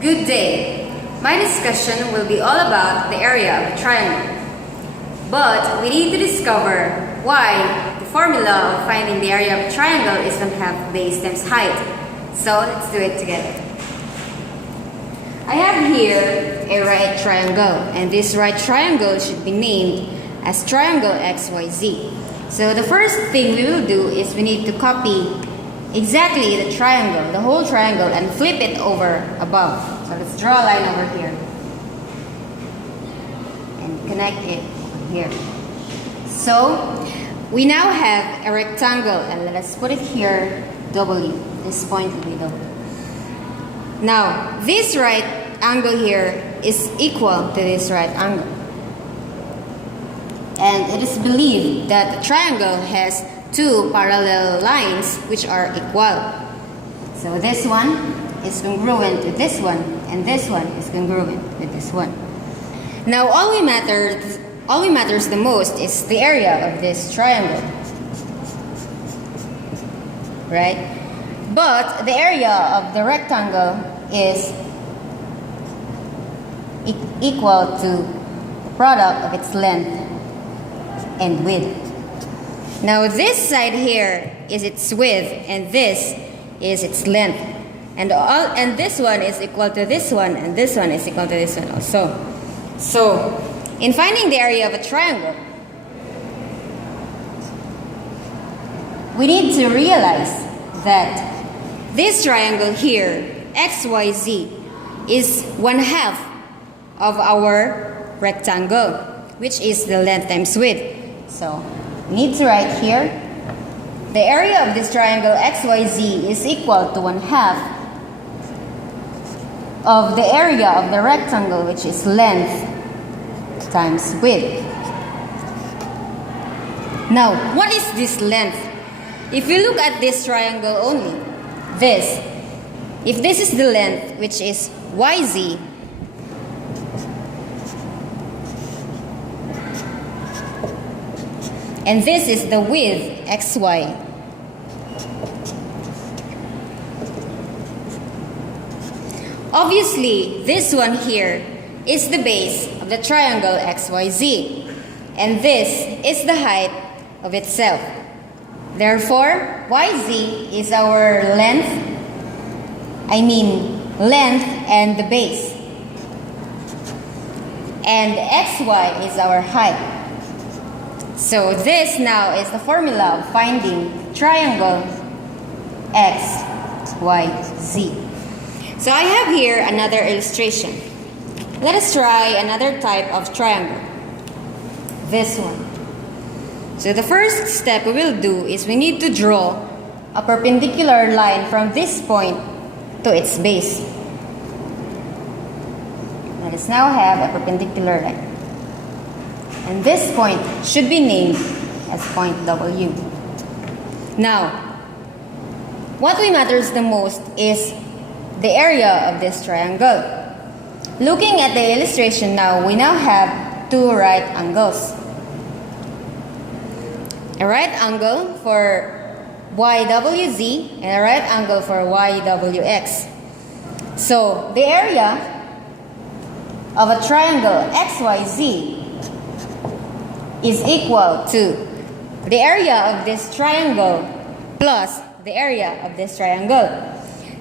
Good day. My discussion will be all about the area of a triangle. But we need to discover why the formula of finding the area of a triangle is 1/2 base times height. So let's do it together. I have here a right triangle, and this right triangle should be named as triangle XYZ. So the first thing we will do is we need to copy exactly the triangle, the whole triangle, and flip it over above. So let's draw a line over here and connect it here. So we now have a rectangle, and let's put it here doubly. This point will be double. Now this right angle here is equal to this right angle, and it is believed that the triangle has two parallel lines which are equal. So this one is congruent with this one, and this one is congruent with this one. Now all we matters the most is the area of this triangle, right? But the area of the rectangle is equal to the product of its length and width. Now this side here is its width, and this is its length, and this one is equal to this one, and this one is equal to this one also. So in finding the area of a triangle, we need to realize that this triangle here, XYZ, is 1/2 of our rectangle, which is the length times width. So we need to write here the area of this triangle XYZ is equal to 1/2 of the area of the rectangle, which is length times width. Now, what is this length? If we look at this triangle only, if this is the length, which is YZ, and this is the width, XY, obviously this one here is the base of the triangle XYZ, and this is the height of itself. Therefore, YZ is our length and the base, and XY is our height. So this now is the formula of finding triangle XYZ. So I have here another illustration. Let us try another type of triangle. This one. So the first step we will do is we need to draw a perpendicular line from this point to its base. Let us now have a perpendicular line. And this point should be named as point W. Now, what matters the most is the area of this triangle. Looking at the illustration now, we now have two right angles. A right angle for YWZ and a right angle for YWX. So the area of a triangle XYZ is equal to the area of this triangle plus the area of this triangle.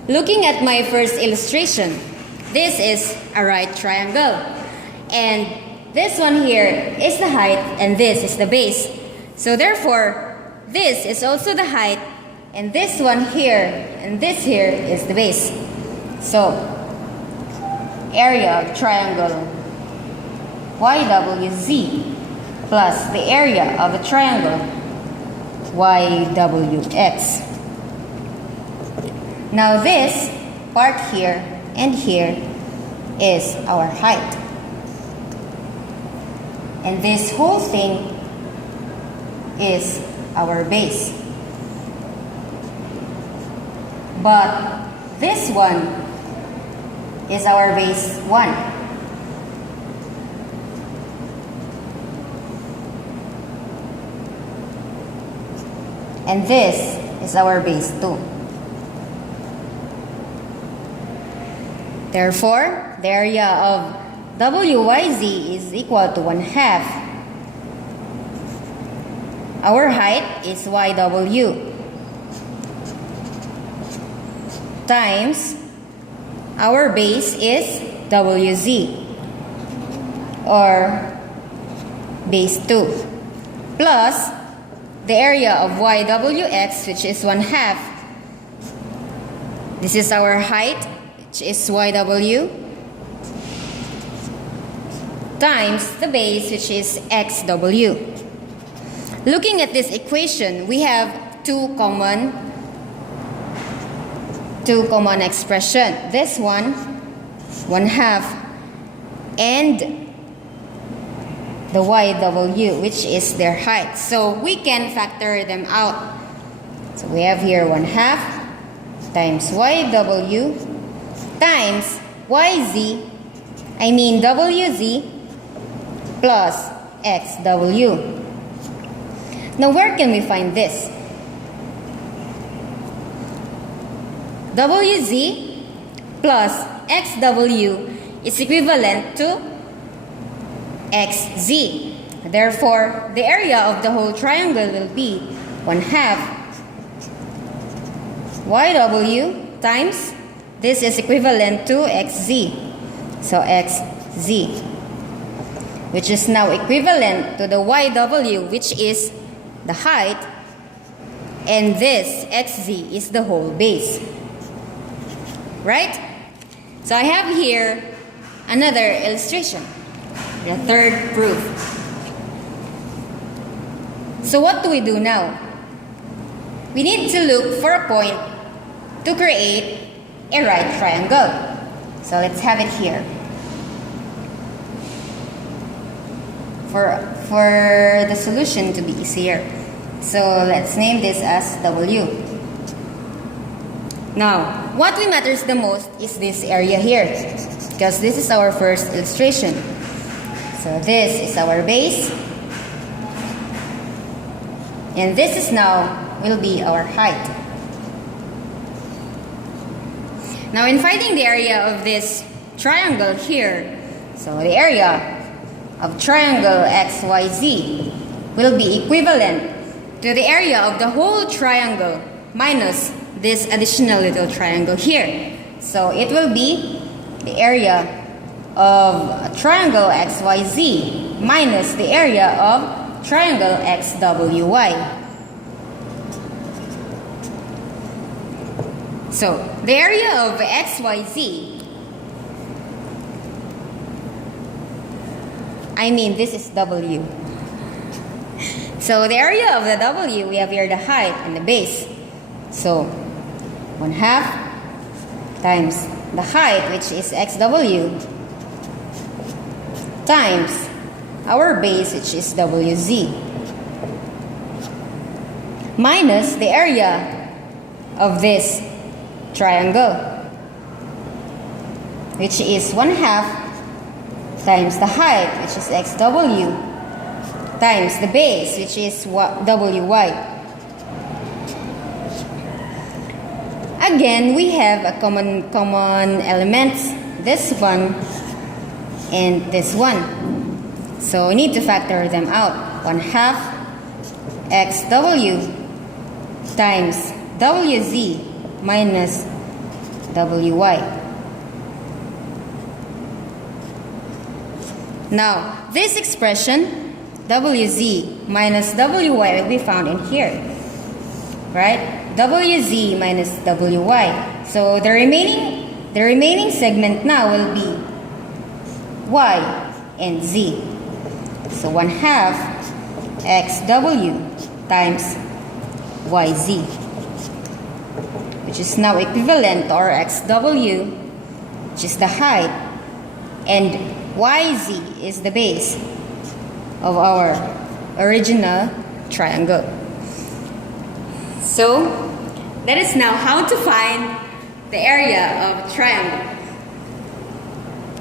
Looking at my first illustration, this is a right triangle, and this one here is the height, and this is the base. So therefore, this is also the height, and this one here and this here is the base. So area of triangle YWZ plus the area of a triangle YWX. Now this part here and here is our height, and this whole thing is our base. But this one is our base 1. And this is our base 2. Therefore, the area of WYZ is equal to 1/2. Our height is YW times our base is WZ or base 2 plus the area of YWX, which is 1/2. This is our height, which is YW, times the base, which is XW. Looking at this equation, we have two common expression. This one, 1/2, and the YW, which is their height. So we can factor them out. So we have here 1/2 times YW times WZ plus XW. Now where can we find this? WZ plus XW is equivalent to XZ. Therefore, the area of the whole triangle will be 1/2 YW times, this is equivalent to XZ. So XZ, which is now equivalent to the YW, which is the height, and this XZ is the whole base. Right? So I have here another illustration, the third proof. So what do we do now? We need to look for a point to create a right triangle. So let's have it here. For the solution to be easier. So let's name this as W. Now, what we matters the most is this area here, because this is our first illustration. So this is our base, and this is now will be our height. Now in finding the area of this triangle here, so the area of triangle XYZ will be equivalent to the area of the whole triangle minus this additional little triangle here. So it will be the area of triangle XYZ minus the area of triangle XWY. So the area of XYZ, this is W. So the area of the W, we have here the height and the base. So 1/2 times the height, which is XW, times our base, which is WZ, minus the area of this triangle, which is 1/2 times the height, which is XW, times the base, which is WY. Again, we have a common elements, this one and this one. So we need to factor them out. 1/2 XW times WZ minus WY. Now, this expression, WZ minus WY, will be found in here. Right? WZ minus WY. So the remaining segment now will be Y and Z. So 1/2 XW times YZ, which is now equivalent to our XW, which is the height, and YZ is the base of our original triangle. So that is now how to find the area of a triangle.